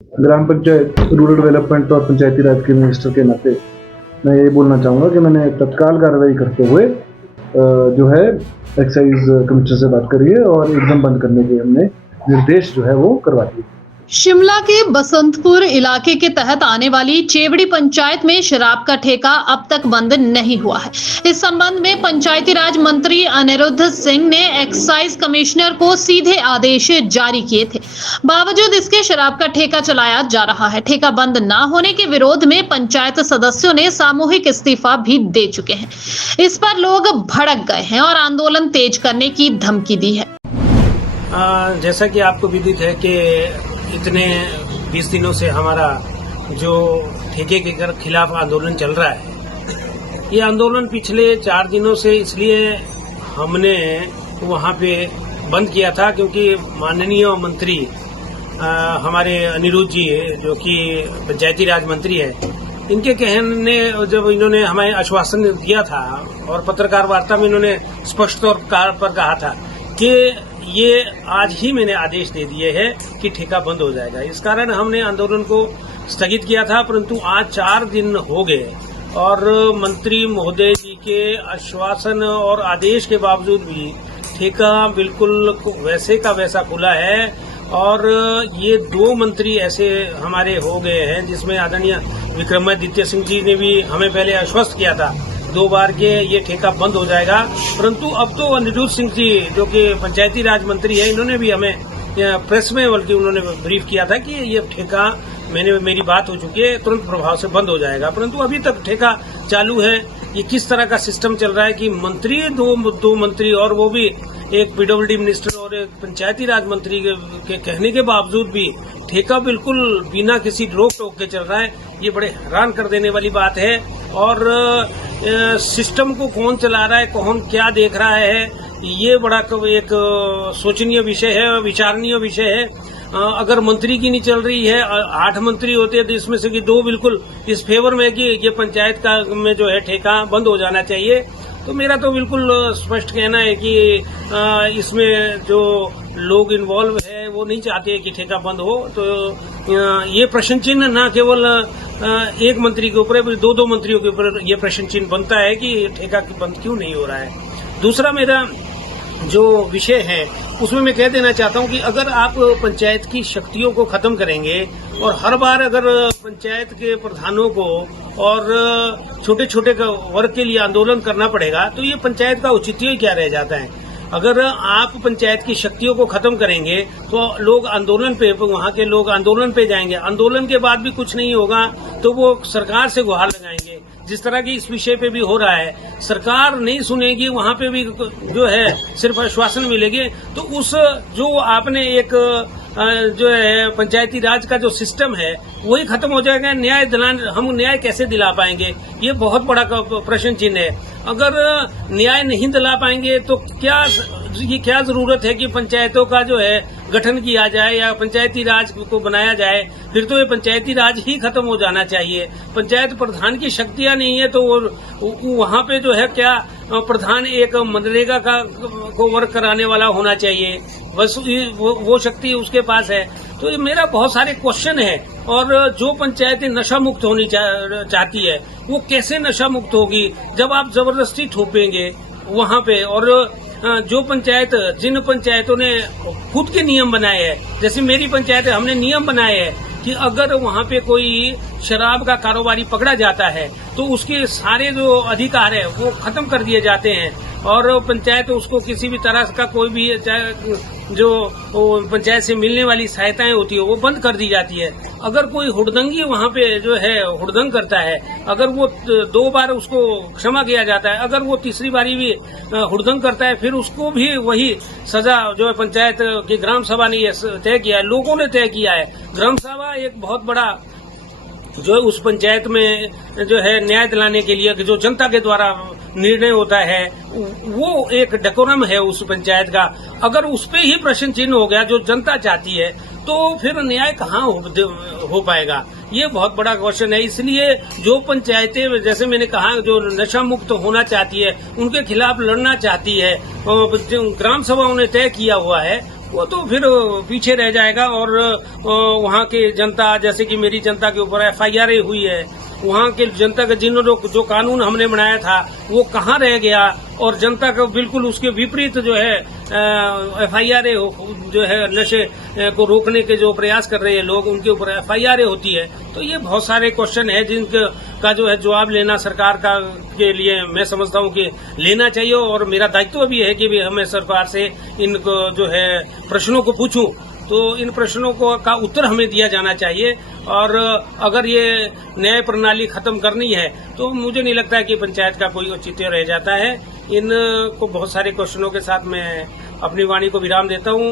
ग्राम panchayat, rural development और पंचायती राज के minister के नाते मैं ये बोलना चाहूँगा कि मैंने तत्काल कार्रवाई करते हुए जो है एक्साइज कमिश्नर से बात करी है और एकदम बंद करने के हमने निर्देश जो है वो करवा दिए। शिमला के बसंतपुर इलाके के तहत आने वाली चेवड़ी पंचायत में शराब का ठेका अब तक बंद नहीं हुआ है। इस संबंध में पंचायती राज मंत्री अनिरुद्ध सिंह ने एक्साइज कमिश्नर को सीधे आदेश जारी किए थे। बावजूद इसके शराब का ठेका चलाया जा रहा है। ठेका बंद न होने के विरोध में पंचायत सदस्यों ने सामूहिक इस्तीफा भी दे चुके हैं। इस पर लोग भड़क गए हैं और आंदोलन तेज करने की धमकी दी है। जैसा कि आपको विदित है कि इतने 20 दिनों से हमारा जो ठेके के खिलाफ आंदोलन चल रहा है, ये आंदोलन पिछले 4 दिनों से इसलिए हमने वहाँ पे बंद किया था क्योंकि माननीय मंत्री हमारे अनिरुद्ध जी जो कि पंचायती राज मंत्री है, इनके कहने जब इन्होंने हमें आश्वासन दिया था और पत्रकार वार्ता में इन्होंने स्पष्ट तौर पर कहा था कि ये आज ही मैंने आदेश दे दिए हैं कि ठेका बंद हो जाएगा। इस कारण हमने आंदोलन को स्थगित किया था, परंतु आज 4 दिन हो गए और मंत्री महोदय जी के आश्वासन और आदेश के बावजूद भी ठेका बिल्कुल वैसे का वैसा खुला है। और ये 2 मंत्री ऐसे हमारे हो गए हैं जिसमें आदरणीय विक्रमादित्य सिंह जी ने भी हमें पहले आश्वस्त किया था 2 बार के ये ठेका बंद हो जाएगा, परंतु अब तो अनिरुद्ध सिंह जी जो कि पंचायती राज मंत्री है, इन्होंने भी हमें प्रेस में बल्कि उन्होंने ब्रीफ किया था कि ये ठेका मेरी बात हो चुकी है, तुरंत प्रभाव से बंद हो जाएगा, परंतु अभी तक ठेका चालू है। ये किस तरह का सिस्टम चल रहा है कि मंत्री दो मंत्री और वो भी एक पीडब्ल्यूडी मिनिस्टर और एक पंचायती राज मंत्री के कहने के बावजूद भी ठेका बिल्कुल बिना किसी रोक टोक के चल रहा है। ये बड़े हैरान कर देने वाली बात है। और सिस्टम को कौन चला रहा है, कौन क्या देख रहा है, ये बड़ा एक सोचनीय विषय है, विचारणीय विषय है। अगर मंत्री की नहीं चल रही है, 8 मंत्री होते हैं तो इसमें से कि 2 बिल्कुल इस फेवर में कि ये पंचायत का में जो है ठेका बंद हो जाना चाहिए, तो मेरा तो बिल्कुल स्पष्ट कहना है कि इसमें जो लोग इन्वॉल्व है वो नहीं चाहते कि ठेका बंद हो। तो ये प्रश्न चिन्ह न केवल एक मंत्री के ऊपर, 2 मंत्रियों के ऊपर ये प्रश्न चिन्ह बनता है कि ठेका बंद क्यों नहीं हो रहा है। दूसरा मेरा जो विषय है उसमें मैं कह देना चाहता हूं कि अगर आप पंचायत की शक्तियों को खत्म करेंगे और हर बार अगर पंचायत के प्रधानों को और छोटे छोटे वर्ग के लिए आंदोलन करना पड़ेगा तो ये पंचायत का औचित्य ही क्या रह जाता है। अगर आप पंचायत की शक्तियों को खत्म करेंगे तो लोग आंदोलन पे, वहाँ के लोग आंदोलन पे जाएंगे, आंदोलन के बाद भी कुछ नहीं होगा तो वो सरकार से गुहार लगाएंगे, जिस तरह की इस विषय पे भी हो रहा है। सरकार नहीं सुनेगी, वहाँ पे भी जो है सिर्फ आश्वासन मिलेंगे, तो उस जो आपने एक जो है पंचायती राज का जो सिस्टम है वही खत्म हो जाएगा। न्याय दिलाने हम न्याय कैसे दिला पाएंगे, ये बहुत बड़ा प्रश्न चिन्ह है। अगर न्याय नहीं दिला पाएंगे तो क्या जरूरत है कि पंचायतों का जो है गठन किया जाए या पंचायती राज को बनाया जाए। फिर तो ये पंचायती राज ही खत्म हो जाना चाहिए। पंचायत प्रधान की शक्तियां नहीं है तो वहाँ पे जो है क्या प्रधान एक मनरेगा को वर्क कराने वाला होना चाहिए, बस वो शक्ति उसके पास है। तो ये मेरा बहुत सारे क्वेश्चन है। और जो पंचायतें नशा मुक्त होनी चाहती है वो कैसे नशा मुक्त होगी जब आप जबरदस्ती थोपेंगे वहाँ पे। और जो पंचायत, जिन पंचायतों ने खुद के नियम बनाए हैं, जैसे मेरी पंचायत है, हमने नियम बनाए हैं कि अगर वहाँ पे कोई शराब का कारोबारी पकड़ा जाता है तो उसके सारे जो अधिकार है वो खत्म कर दिए जाते हैं और पंचायत उसको किसी भी तरह का कोई भी जो पंचायत से मिलने वाली सहायताएं होती है वो बंद कर दी जाती है। अगर कोई हुड़दंगी वहाँ पे जो है हुड़दंग करता है, अगर वो 2 बार उसको क्षमा किया जाता है, अगर वो तीसरी बारी भी हुड़दंग करता है फिर उसको भी वही सजा जो है पंचायत की ग्राम सभा ने ये तय किया है, लोगों ने तय किया है। ग्राम सभा एक बहुत बड़ा जो उस पंचायत में जो है न्याय दिलाने के लिए जो जनता के द्वारा निर्णय होता है वो एक डेकोरम है उस पंचायत का। अगर उस पे ही प्रश्न चिन्ह हो गया जो जनता चाहती है तो फिर न्याय कहाँ हो पाएगा, ये बहुत बड़ा क्वेश्चन है। इसलिए जो पंचायतें, जैसे मैंने कहा, जो नशा मुक्त होना चाहती है, उनके खिलाफ लड़ना चाहती है, ग्राम सभाओं ने तय किया हुआ है, वो तो फिर पीछे रह जाएगा। और वहाँ के जनता, जैसे कि मेरी जनता के ऊपर FIR हुई है, वहाँ के जनता का जो कानून हमने बनाया था वो कहाँ रह गया, और जनता को बिल्कुल उसके विपरीत जो है FIR जो है नशे को रोकने के जो प्रयास कर रहे हैं लोग, उनके ऊपर FIR होती है। तो ये बहुत सारे क्वेश्चन है जिनका जो है जवाब लेना सरकार का के लिए मैं समझता हूँ कि लेना चाहिए, और मेरा दायित्व भी है कि हमें सरकार से इनको जो है प्रश्नों को पूछूं, तो इन प्रश्नों का उत्तर हमें दिया जाना चाहिए। और अगर ये न्याय प्रणाली खत्म करनी है तो मुझे नहीं लगता है कि पंचायत का कोई औचित्य रह जाता है। इनको बहुत सारे क्वेश्चनों के साथ मैं अपनी वाणी को विराम देता हूँ।